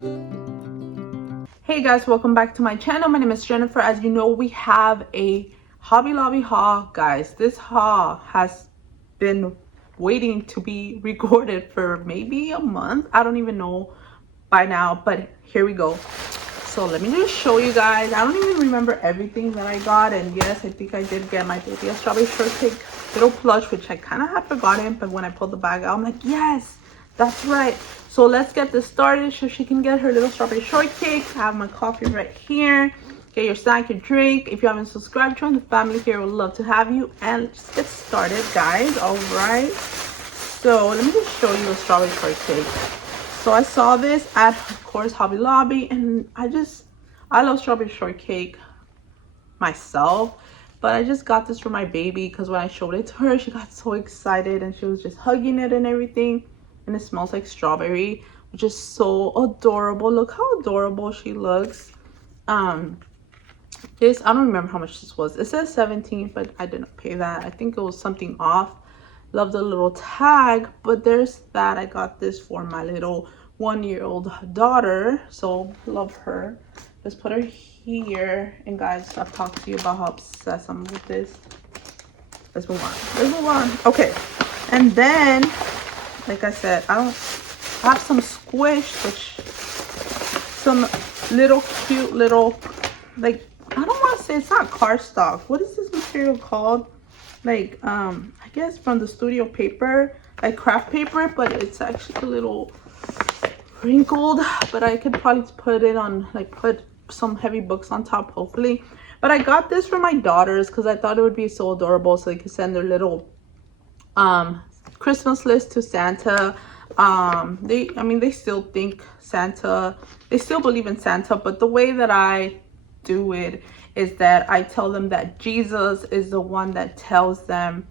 Hey guys, welcome back to my channel. My name is Jennifer. As you know, we have a Hobby Lobby haul. Guys, this haul has been waiting to be recorded for maybe a month. I don't even know by now, but here we go. So let me just show you guys. I don't even remember everything that I got, and yes, I think I did get my baby a strawberry shortcake little plush, which I kind of had forgotten, but when I pulled the bag out, I'm like, yes, that's right. So let's get this started so she can get her little strawberry shortcake. I have my coffee right here. Get your snack, your drink. If you haven't subscribed, join the family here. We'd love to have you. And let's get started, guys. All right. So let me just show you the strawberry shortcake. So I saw this at, of course, Hobby Lobby, and I love strawberry shortcake myself. But I just got this for my baby because when I showed it to her, she got so excited and she was just hugging it and everything. And it smells like strawberry, which is so adorable. Look how adorable she looks. This, I don't remember how much this was. It says 17, but I didn't pay that. I think it was something off. Love the little tag, but there's that. I got this for my little 1-year-old daughter, so love her. Let's put her here. And guys, I've talked to you about how obsessed I'm with this. Let's move on. Okay, and then, like I said, I have some squish, which some little cute little, like, I don't want to say, it's not cardstock. What is this material called? Like, I guess from the studio paper, like craft paper, but it's actually a little wrinkled. But I could probably put it on, like, put some heavy books on top, hopefully. But I got this for my daughters because I thought it would be so adorable, so they could send their little Christmas list to Santa. They still think Santa, they still believe in Santa, but the way that I do it is that I tell them that Jesus is the one that tells them,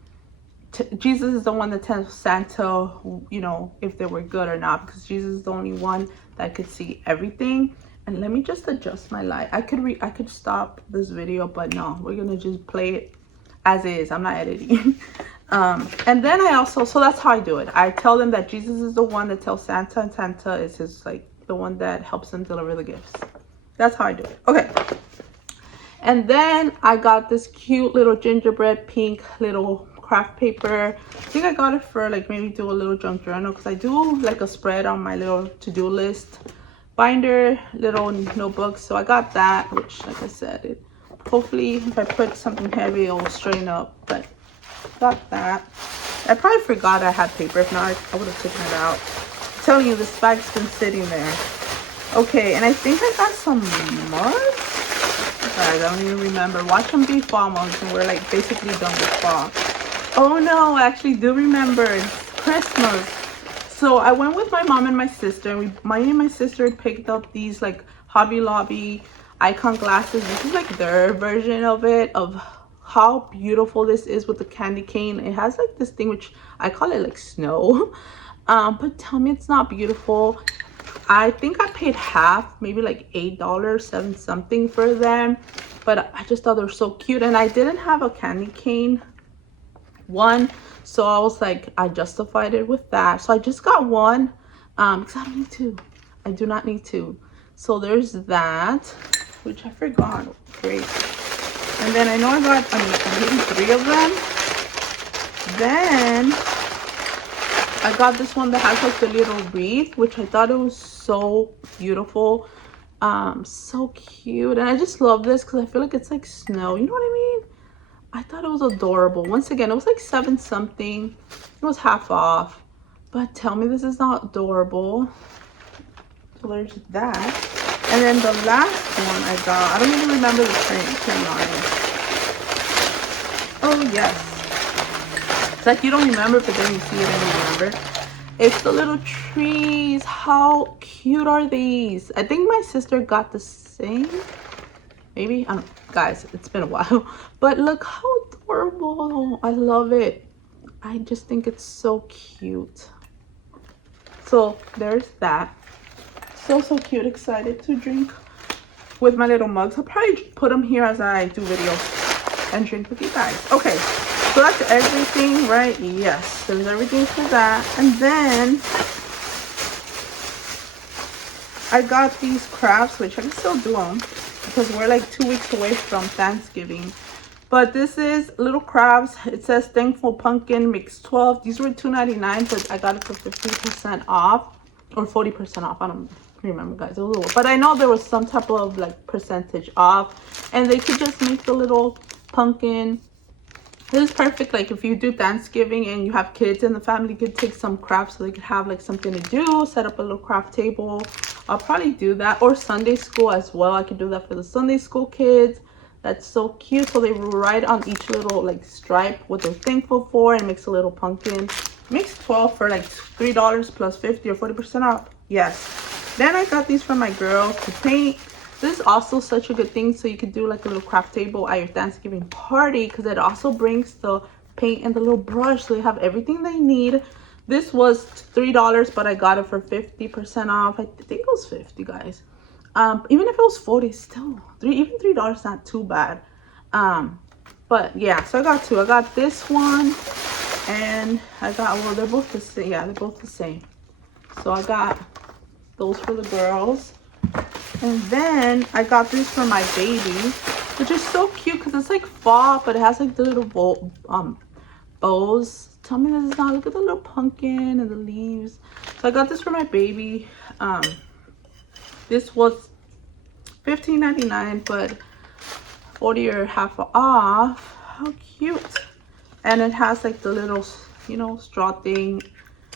Jesus is the one that tells Santa, you know, if they were good or not, because Jesus is the only one that could see everything. And let me just adjust my light. I could stop this video, but no, we're gonna just play it as is. I'm not editing. And then I also, so that's how I do it. I tell them that Jesus is the one that tells Santa, and Santa is his, like, the one that helps them deliver the gifts. That's how I do it. Okay. And then I got this cute little gingerbread pink little craft paper. I think I got it for, like, maybe do a little junk journal, because I do like a spread on my little to-do list binder, little notebooks. So I got that, which, like I said, it hopefully if I put something heavy, it will straighten up. But got that. I probably forgot I had paper. If not, I would have taken it out. I'm telling you, this bag's been sitting there. Okay, and I think I got some mugs. Guys, I don't even remember. Watch them be fall mugs, and we're like basically done with fall. Oh no, I actually do remember. It's Christmas. So I went with my mom and my sister. Me and my sister picked up these like Hobby Lobby icon glasses. This is like their version of it, of how beautiful this is with the candy cane. It has like this thing which I call it like snow. But tell me it's not beautiful. I think I paid half, maybe like $8, 7 something for them, but I just thought they were so cute. And I didn't have a candy cane one, so I was like, I justified it with that. So I just got one because I don't need two. I do not need two. So there's that, which I forgot. Great. And then I know I got maybe 3 of them. Then I got this one that has like the little wreath, which I thought it was so beautiful. So cute. And I just love this because I feel like it's like snow. You know what I mean? I thought it was adorable. Once again, it was like 7 something. It was half off. But tell me this is not adorable. So there's that. And then the last one I got, I don't even remember the print on it. Oh yes. It's like you don't remember, but then you see it and you remember. It's the little trees. How cute are these? I think my sister got the same. Maybe, I don't know. Guys, it's been a while. But look how adorable. I love it. I just think it's so cute. So there's that. So cute. Excited to drink with my little mugs. I'll probably put them here as I do videos and drink with you guys. Okay, so that's everything, right? Yes, there's everything for that. And then I got these crafts, which I can still do them because we're like 2 weeks away from Thanksgiving. But this is little crafts. It says Thankful Pumpkin Mix 12. These were $2.99, but I got it for 50% off or 40% off. I don't remember, guys. It was a little, but I know there was some type of like percentage off, and they could just make the little pumpkin. This is perfect, like if you do Thanksgiving and you have kids in the family, you could take some crafts so they could have like something to do, set up a little craft table. I'll probably do that, or Sunday school as well. I could do that for the Sunday school kids. That's so cute. So they write on each little like stripe what they're thankful for, and makes a little pumpkin. It makes 12 for like $3 plus 50 or 40% off. Yes. Then I got these for my girl to paint. This is also such a good thing, so you could do like a little craft table at your Thanksgiving party, because it also brings the paint and the little brush, so you have everything they need. This was $3, but I got it for 50% off. I think it was 50, guys. Even if it was 40, still even $3 is not too bad. But yeah, so I got two. I got this one, and I got, well, they're both the same. Yeah, they're both the same. So I got those for the girls. And then I got this for my baby, which is so cute because it's like fall, but it has like the little bows. Tell me this is not. Look at the little pumpkin and the leaves. So I got this for my baby. This was $15.99, but 40 or half off. How cute! And it has like the little, you know, straw thing.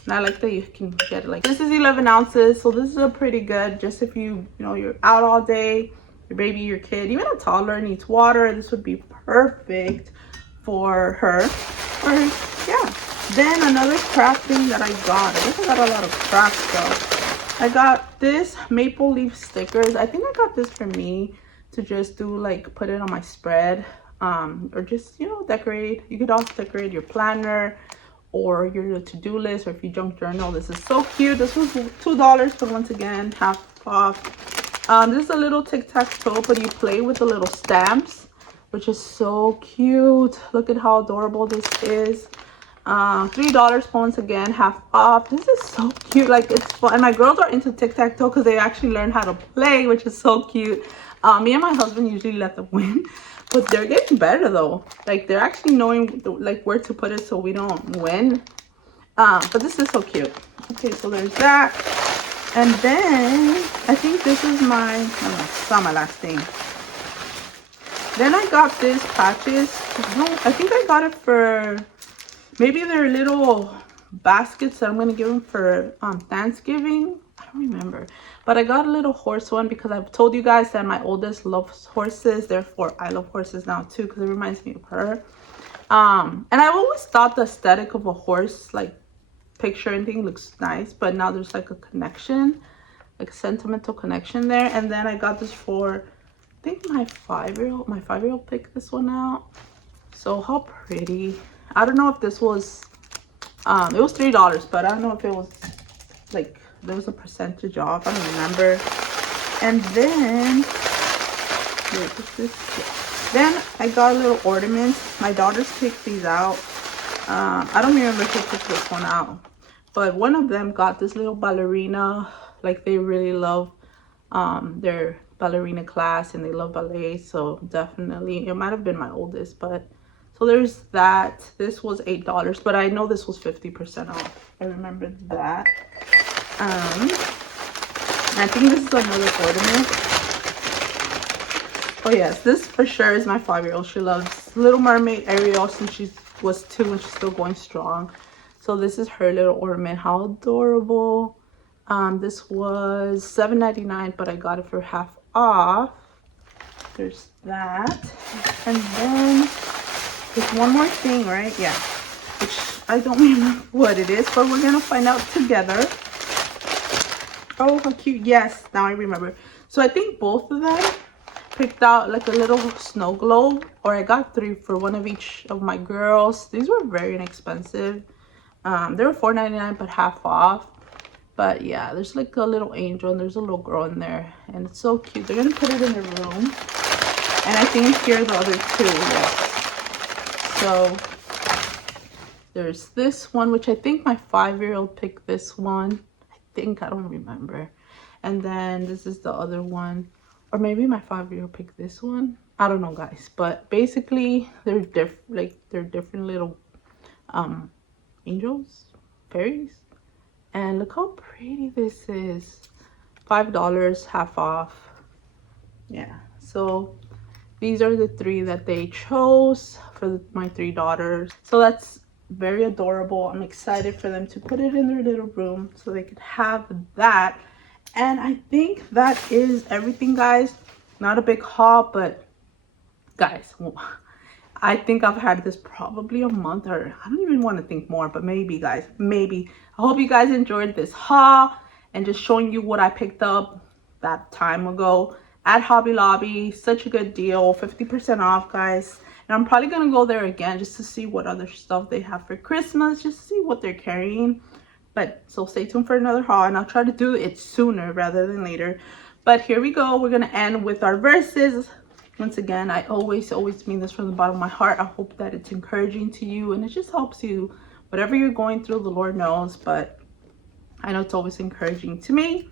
And I like that you can get it like this. Is 11 ounces, so this is a pretty good, just if you know you're out all day, your baby, your kid, even a toddler needs water, this would be perfect for her. Or yeah. Then another craft thing that I got, I guess I got a lot of craft stuff. I got this maple leaf stickers. I think I got this for me to just do, like, put it on my spread, or just, you know, decorate. You could also decorate your planner or your to-do list, or if you junk journal. This is so cute. This was $2, but once again, half off. This is a little tic-tac-toe, but you play with the little stamps, which is so cute. Look at how adorable this is. $3, but once again, half off. This is so cute. Like, it's fun. And my girls are into tic-tac-toe because they actually learn how to play, which is so cute. Me and my husband usually let them win, but they're getting better though. Like, they're actually knowing like where to put it so we don't win. But this is so cute. Okay, so there's that. And then I think this is my, no, it's not my last thing. Then I got this patches. No, I think I got it for, maybe they're little baskets that I'm gonna give them for Thanksgiving. I don't remember, but I got a little horse one because I've told you guys that my oldest loves horses, therefore I love horses now too, because it reminds me of her. And I've always thought the aesthetic of a horse, like picture and thing, looks nice, but now there's like a connection, like a sentimental connection there. And then I got this for, I think my 5-year-old picked this one out. So how pretty. I don't know if this was it was $3, but I don't know if it was like there was a percentage off. I don't remember. And then wait, what's this? Yeah. Then I got a little ornament. My daughters picked these out. I don't remember who picked this one out, but one of them got this little ballerina. Like, they really love their ballerina class and they love ballet, so definitely it might have been my oldest. But so there's that. This was $8, but I know this was 50% off. I remember that. I think this is another ornament. Oh yes, this for sure is my 5-year-old. She loves Little Mermaid Ariel since she was 2 and she's still going strong. So this is her little ornament. How adorable. This was $7.99, but I got it for half off. There's that. And then there's one more thing, right? Yeah, which I don't remember what it is, but we're gonna find out together. Oh, how cute. Yes, now I remember. So I think both of them picked out like a little snow globe, or I got 3 for one of each of my girls. These were very inexpensive. They were $4.99, but half off. But yeah, there's like a little angel and there's a little girl in there, and it's so cute. They're gonna put it in their room, and I think here are the other 2. Yes. So there's this one, which I think my 5-year-old picked this one. I don't remember. And then this is the other one, or maybe my 5-year-old picked this one. I don't know, guys, but basically they're different little angels, fairies. And look how pretty this is. $5, half off. Yeah, so these are the 3 that they chose for my 3 daughters. So that's very adorable. I'm excited for them to put it in their little room so they could have that. And I think that is everything, guys. Not a big haul, but guys, I think I've had this probably a month, or I don't even want to think more, but maybe, guys, maybe. I hope you guys enjoyed this haul and just showing you what I picked up that time ago at Hobby Lobby. Such a good deal, 50% off, guys. And I'm probably gonna go there again just to see what other stuff they have for Christmas, just to see what they're carrying. But so stay tuned for another haul, and I'll try to do it sooner rather than later. But here we go. We're gonna end with our verses. Once again, I always mean this from the bottom of my heart. I hope that it's encouraging to you and it just helps you. Whatever you're going through, the Lord knows, but I know it's always encouraging to me.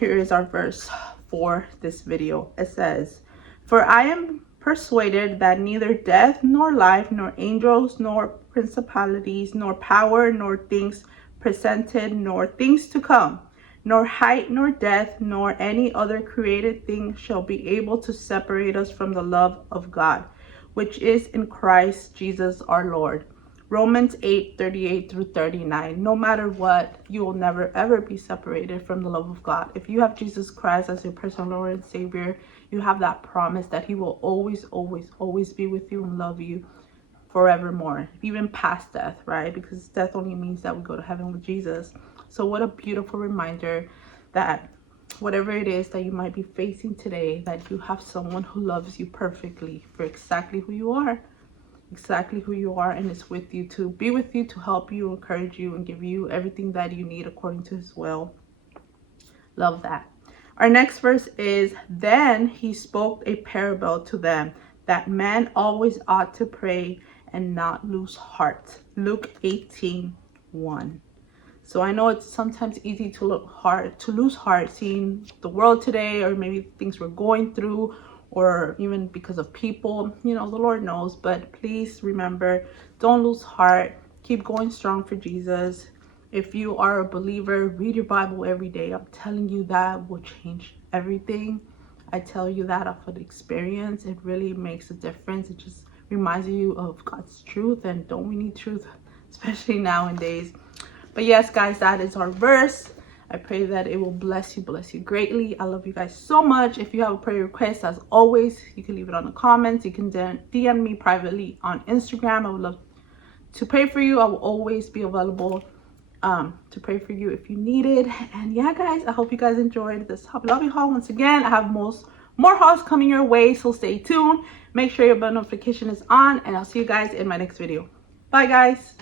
Here is our verse for this video. It says, "For I am persuaded that neither death nor life, nor angels, nor principalities, nor power, nor things presented, nor things to come, nor height, nor depth, nor any other created thing shall be able to separate us from the love of God, which is in Christ Jesus our Lord." Romans 8:38 through 39. No matter what, you will never ever be separated from the love of God. If you have Jesus Christ as your personal Lord and Savior, you have that promise that He will always be with you and love you forevermore, even past death, right? Because death only means that we go to heaven with Jesus. So what a beautiful reminder that whatever it is that you might be facing today, that you have someone who loves you perfectly for exactly who you are, and is with you, to be with you, to help you, encourage you, and give you everything that you need according to His will. Love that. Our next verse is, "Then He spoke a parable to them, that man always ought to pray and not lose heart." Luke 18:1. So I know it's sometimes easy to lose heart seeing the world today, or maybe things we're going through, or even because of people, the Lord knows. But please remember, don't lose heart. Keep going strong for Jesus. If you are a believer, read your Bible every day. I'm telling you, that will change everything. I tell you that off of experience. It really makes a difference. It just reminds you of God's truth, and don't we need truth, especially nowadays. But yes, guys, that is our verse. I pray that it will bless you greatly. I love you guys so much. If you have a prayer request, as always, you can leave it on the comments. You can DM me privately on Instagram. I would love to pray for you. I will always be available to pray for you if you need it. And yeah, guys, I hope you guys enjoyed this Hobby Lobby haul. Once again, I have more hauls coming your way, so stay tuned. Make sure your bell notification is on, and I'll see you guys in my next video. Bye, guys.